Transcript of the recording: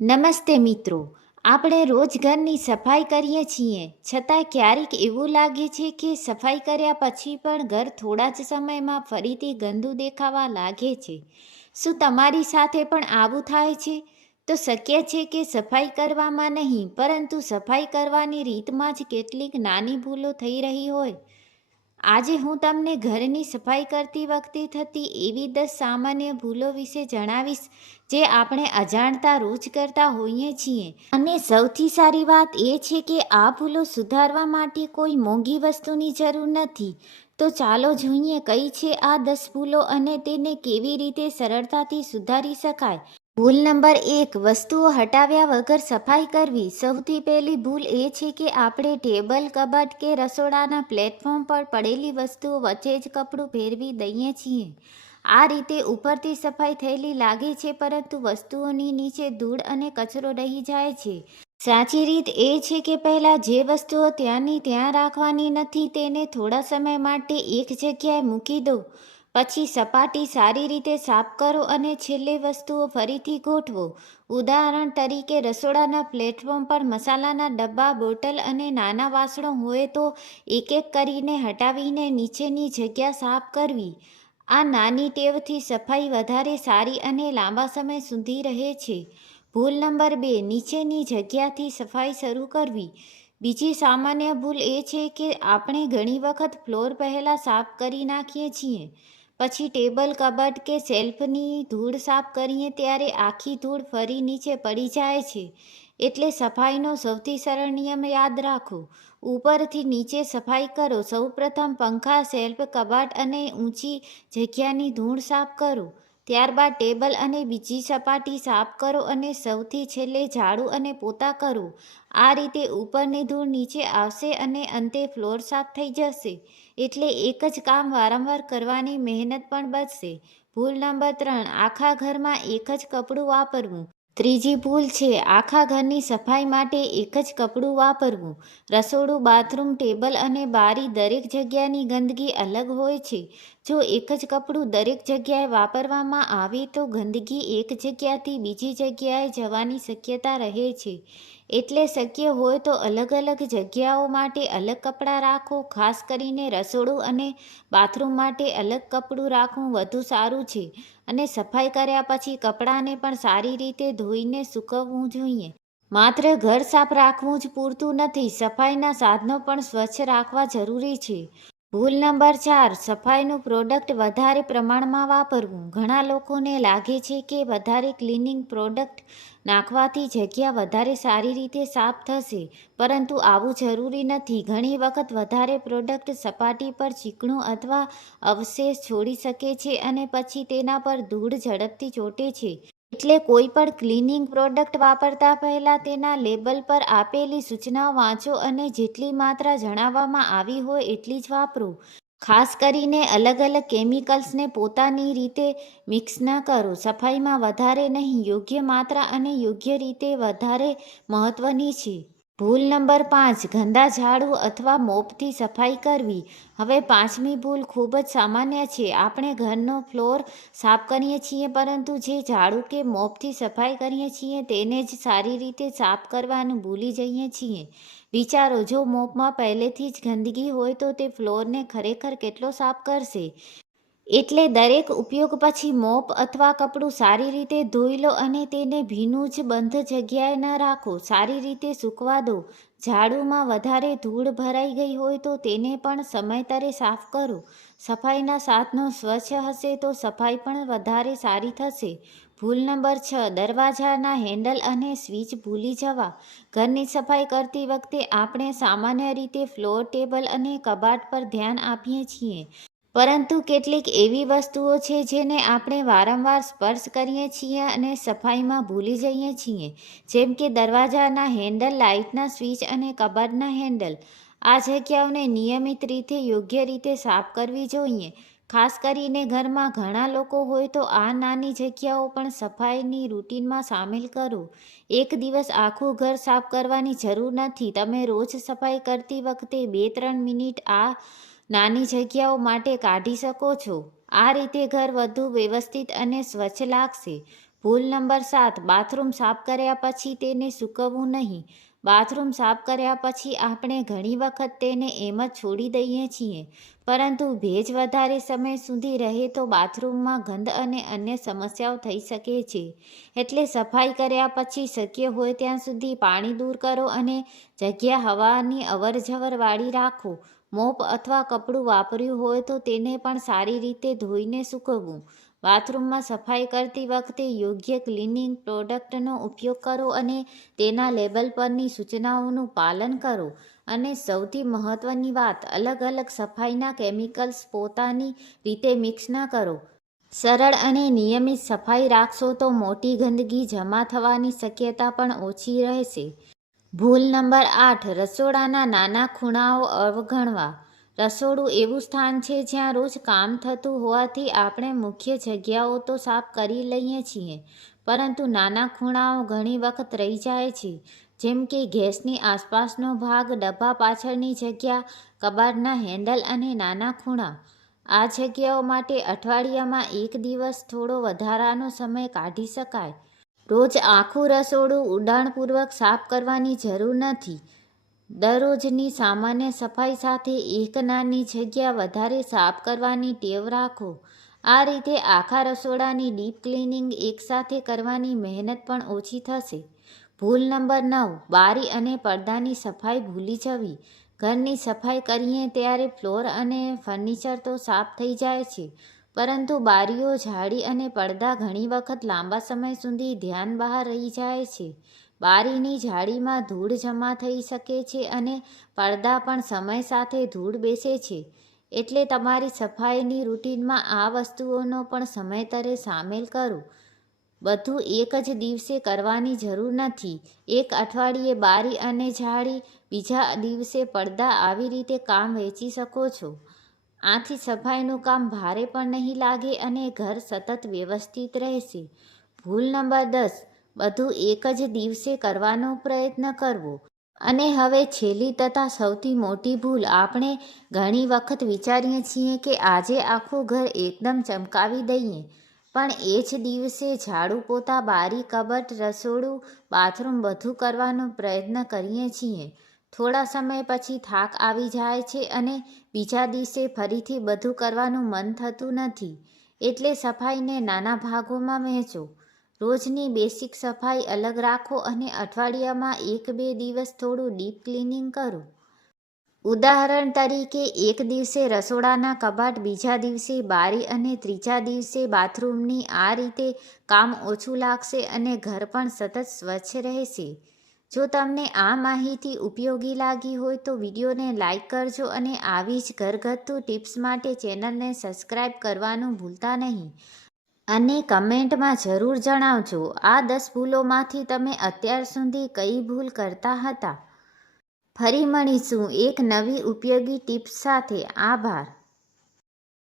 નમસ્તે મિત્રો. આપણે રોજ ઘરની સફાઈ કરીએ છીએ, છતાં ક્યારેક એવું લાગે છે કે સફાઈ કર્યા પછી પણ ઘર થોડા જ સમયમાં ફરીથી ગંદુ દેખાવા લાગે છે. શું તમારી સાથે પણ આવું થાય છે? તો શક્ય છે કે સફાઈ કરવામાં નહીં, પરંતુ સફાઈ કરવાની રીતમાં જ કેટલીક નાની ભૂલો થઈ રહી હોય. આજે હું તમને ઘરની સફાઈ કરતી વખતે થતી એવી 10 સામાન્ય ભૂલો વિશે જણાવીશ, જે આપણે અજાણતા રોજ કરતા હોઈએ છીએ. અને સૌથી સારી વાત એ છે કે આ ભૂલો સુધારવા માટે કોઈ મોંઘી વસ્તુની જરૂર નથી. તો ચાલો જોઈએ કઈ છે આ 10 ભૂલો અને તેને કેવી રીતે સરળતાથી સુધારી શકાય. ભૂલ નંબર 1, વસ્તુઓ હટાવ્યા વગર સફાઈ કરવી. સૌથી પહેલી ભૂલ એ છે કે આપણે ટેબલ, કબાટ કે રસોડાના પ્લેટફોર્મ પર પડેલી વસ્તુઓ વચ્ચે જ કપડું ફેરવી દઈએ છીએ. આ રીતે ઉપરથી સફાઈ થયેલી લાગે છે, પરંતુ વસ્તુઓની નીચે ધૂળ અને કચરો રહી જાય છે. સાચી રીત એ છે કે પહેલાં જે વસ્તુઓ ત્યાંની ત્યાં રાખવાની નથી તેને થોડા સમય માટે એક જગ્યાએ મૂકી દો. પછી સપાટી સારી રીતે સાફ કરો અને છેલ્લે વસ્તુઓ ફરીથી ગોઠવો. ઉદાહરણ તરીકે, રસોડાના પ્લેટફોર્મ પર મસાલાના ડબ્બા, બોટલ અને નાના વાસણો હોય તો એક એક કરીને હટાવીને નીચેની જગ્યા સાફ કરવી. આ નાની ટેવથી સફાઈ વધારે સારી અને લાંબા સમય સુધી રહે છે. ભૂલ નંબર 2, નીચેની જગ્યાથી સફાઈ શરૂ કરવી. બીજી સામાન્ય ભૂલ એ છે કે આપણે ઘણી વખત ફ્લોર પહેલાં સાફ કરી નાખીએ છીએ. પછી ટેબલ, કબાટ કે શેલ્ફની ધૂળ સાફ કરીએ ત્યારે આખી ધૂળ ફરી નીચે પડી જાય છે. એટલે સફાઈનો સૌથી સરળ નિયમ યાદ રાખો. ઉપરથી નીચે સફાઈ કરો. સૌપ્રથમ પંખા, શેલ્ફ, કબાટ અને ઊંચી જગ્યાની ધૂળ સાફ કરો. ત્યારબાદ ટેબલ અને બીજી સપાટી સાફ કરો અને સૌથી છેલ્લે ઝાડુ અને પોતા કરો. આ રીતે ઉપરની ધૂળ નીચે આવશે અને અંતે ફ્લોર સાફ થઈ જશે. એટલે એક જ કામ વારંવાર કરવાની મહેનત પણ બચશે. ભૂલ નંબર 3, આખા ઘરમાં એક જ કપડું વાપરવું. ત્રીજી ભૂલ છે આખા ઘરની સફાઈ માટે એક જ કપડું વાપરવું. રસોડું, બાથરૂમ, ટેબલ અને બારી દરેક જગ્યાની ગંદકી અલગ હોય છે. જો એક જ કપડું દરેક જગ્યાએ વાપરવામાં આવે તો ગંદકી એક જગ્યાથી બીજી જગ્યાએ જવાની શક્યતા રહે છે. એટલે શક્ય હોય તો અલગ અલગ જગ્યાઓ માટે અલગ કપડાં રાખો. ખાસ કરીને રસોડું અને બાથરૂમ માટે અલગ કપડું રાખવું વધુ સારું છે. અને સફાઈ કર્યા પછી કપડાંને પણ સારી રીતે ધોઈને સૂકવવું જોઈએ. માત્ર ઘર સાફ રાખવું જ પૂરતું નથી, સફાઈના સાધનો પણ સ્વચ્છ રાખવા જરૂરી છે. ભૂલ નંબર 4, સફાઈનું પ્રોડક્ટ વધારે પ્રમાણમાં વાપરવું. ઘણા લોકોને લાગે છે કે વધારે ક્લિનિંગ પ્રોડક્ટ નાખવાથી જગ્યા વધારે સારી રીતે સાફ થશે, પરંતુ આવું જરૂરી નથી. ઘણી વખત વધારે પ્રોડક્ટ સપાટી પર ચીકણું અથવા અવશેષ છોડી શકે છે અને પછી તેના પર ધૂળ ઝડપથી ચોંટે છે. એટલે કોઈ પણ ક્લિનિંગ પ્રોડક્ટ વાપરતા પહેલાં તેના લેબલ પર આપેલી સૂચનાઓ વાંચો અને જેટલી માત્રા જણાવવામાં આવી હોય એટલી જ વાપરો. ખાસ કરીને અલગ અલગ કેમિકલ્સને પોતાની રીતે મિક્સ ન કરો. સફાઈમાં વધારે નહીં, યોગ્ય માત્રા અને યોગ્ય રીતે વધારે મહત્વની છે. ભૂલ નંબર 5, ગંદા ઝાડુ અથવા મોપથી સફાઈ કરવી. હવે પાંચમી ભૂલ ખૂબ જ સામાન્ય છે. આપણે ઘરનો ફ્લોર સાફ કરીએ છીએ, પરંતુ જે ઝાડુ કે મોપથી સફાઈ કરીએ છીએ તેને જ સારી રીતે સાફ કરવાનું ભૂલી જઈએ છીએ. વિચારો, જો મોપમાં પહેલેથી જ ગંદકી હોય તો તે ફ્લોરને ખરેખર કેટલો સાફ કરશે. એટલે દરેક ઉપયોગ પછી મોપ અથવા કપડું સારી રીતે ધોઈ લો અને તેને ભીનું જ બંધ જગ્યાએ ન રાખો. સારી રીતે સૂકવા દો. ઝાડુમાં વધારે ધૂળ ભરાઈ ગઈ હોય તો તેને પણ સમયસર સાફ કરો. સફાઈના સાધનો સ્વચ્છ હશે તો સફાઈ પણ વધારે સારી થશે. ભૂલ નંબર 6, દરવાજાના હેન્ડલ અને સ્વિચ ભૂલી જવા. ઘરની સફાઈ કરતી વખતે આપણે સામાન્ય રીતે ફ્લોર, ટેબલ અને કબાટ પર ધ્યાન આપીએ છીએ. પરંતુ કેટલીક એવી વસ્તુઓ છે જેને આપણે વારંવાર સ્પર્શ કરીએ છીએ અને સફાઈમાં ભૂલી જઈએ છીએ. જેમ કે દરવાજાના હેન્ડલ, લાઇટના સ્વિચ અને કબાટના હેન્ડલ. આ જગ્યાઓને નિયમિત રીતે યોગ્ય રીતે સાફ કરવી જોઈએ. ખાસ કરીને ઘરમાં ઘણા લોકો હોય તો આ નાની જગ્યાઓ પણ સફાઈની રૂટીનમાં સામેલ કરો. એક દિવસ આખું ઘર સાફ કરવાની જરૂર નથી. તમે રોજ સફાઈ કરતી વખતે 2-3 મિનિટ આ નાની જગ્યાઓ માટે કાઢી શકો છો. આ રીતે ઘર વધુ વ્યવસ્થિત અને સ્વચ્છ લાગશે. ભૂલ નંબર 7, બાથરૂમ સાફ કર્યા પછી તેને સૂકવવું નહીં. બાથરૂમ સાફ કર્યા પછી આપણે ઘણી વખત તેને એમ જ છોડી દઈએ છીએ, પરંતુ ભેજ વધારે સમય સુધી રહે તો બાથરૂમમાં ગંધ અને અન્ય સમસ્યાઓ થઈ શકે છે. એટલે સફાઈ કર્યા પછી શક્ય હોય ત્યાં સુધી પાણી દૂર કરો અને જગ્યા હવાની અવરજવર વાળી રાખો. મોપ અથવા કપડું વાપર્યું હોય તો તેને પણ સારી રીતે ધોઈને સૂકવવું. બાથરૂમમાં સફાઈ કરતી વખતે યોગ્ય ક્લિનિંગ પ્રોડક્ટનો ઉપયોગ કરો અને તેના લેબલ પરની સૂચનાઓનું પાલન કરો. અને સૌથી મહત્ત્વની વાત, અલગ અલગ સફાઈના કેમિકલ્સ પોતાની રીતે મિક્સ ન કરો. સરળ અને નિયમિત સફાઈ રાખશો તો મોટી ગંદકી જમા થવાની શક્યતા પણ ઓછી રહેશે. ભૂલ નંબર 8, રસોડાના નાના ખૂણાઓ અવગણવા. રસોડું એવું સ્થાન છે જ્યાં રોજ કામ થતું હોવાથી આપણે મુખ્ય જગ્યાઓ તો સાફ કરી લઈએ છીએ, પરંતુ નાના ખૂણાઓ ઘણી વખત રહી જાય છે, જેમ કે ગેસની આસપાસનો ભાગ, ડબ્બા પાછળની જગ્યા, કબાટના હેન્ડલ અને નાના ખૂણા. આ જગ્યાઓ માટે અઠવાડિયામાં એક દિવસ થોડો વધારાનો સમય કાઢી શકાય. રોજ આખું રસોડું ઊંડાણપૂર્વક સાફ કરવાની જરૂર નથી. દરરોજની સામાન્ય સફાઈ સાથે એક નાની જગ્યા વધારે સાફ કરવાની ટેવ રાખો. આ રીતે આખા રસોડાની ડીપ ક્લિનિંગ એકસાથે કરવાની મહેનત પણ ઓછી થશે. ભૂલ નંબર 9, બારી અને પડદાની સફાઈ ભૂલી જવી. ઘરની સફાઈ કરીએ ત્યારે ફ્લોર અને ફર્નિચર તો સાફ થઈ જાય છે, પરંતુ બારીઓ, જાળી અને પડદા ઘણી વખત લાંબા સમય સુધી ધ્યાન બહાર રહી જાય છે. બારીની જાળીમાં ધૂળ જમા થઈ શકે છે અને પડદા પણ સમય સાથે ધૂળ બેસે છે. એટલે તમારી સફાઈની રૂટીનમાં આ વસ્તુઓનો પણ સમયતરે સામેલ કરો. બધું એક જ દિવસે કરવાની જરૂર નથી. એક અઠવાડિયે બારી અને જાળી, બીજા દિવસે પડદા, આવી રીતે કામ વહેંચી શકો છો. આથી સફાઈનું કામ ભારે પણ નહીં લાગે અને ઘર સતત વ્યવસ્થિત રહેશે. ભૂલ નંબર 10, બધું એક જ દિવસે કરવાનો પ્રયત્ન કરવો. અને હવે છેલ્લી તથા સૌથી મોટી ભૂલ, આપણે ઘણી વખત વિચારીએ છીએ કે આજે આખું ઘર એકદમ ચમકાવી દઈએ, પણ એ જ દિવસે ઝાડુ, પોતા, બારી, કબાટ, રસોડું, બાથરૂમ બધું કરવાનો પ્રયત્ન કરીએ છીએ. થોડા સમય પછી થાક આવી જાય છે અને બીજા દિવસે ફરીથી બધું કરવાનું મન થતું નથી. એટલે સફાઈને નાના ભાગોમાં વહેંચો. રોજની બેસિક સફાઈ અલગ રાખો અને અઠવાડિયામાં 1-2 દિવસ થોડું ડીપ ક્લિનિંગ કરો. ઉદાહરણ તરીકે, એક દિવસે રસોડાના કબાટ, બીજા દિવસે બારી અને ત્રીજા દિવસે બાથરૂમની. આ રીતે કામ ઓછું લાગશે અને ઘર પણ સતત સ્વચ્છ રહેશે. જો તમને આ માહિતી ઉપયોગી લાગી હોય તો વિડીયોને લાઇક કરજો અને આવી જ ઘરગથ્થુ ટિપ્સ માટે ચેનલને સબસ્ક્રાઇબ કરવાનું ભૂલતા નહીં. અને કમેન્ટમાં જરૂર જણાવજો, આ 10 ભૂલોમાંથી તમે અત્યાર સુધી કઈ ભૂલ કરતા હતા. ફરી મળીશું એક નવી ઉપયોગી ટિપ્સ સાથે. આભાર.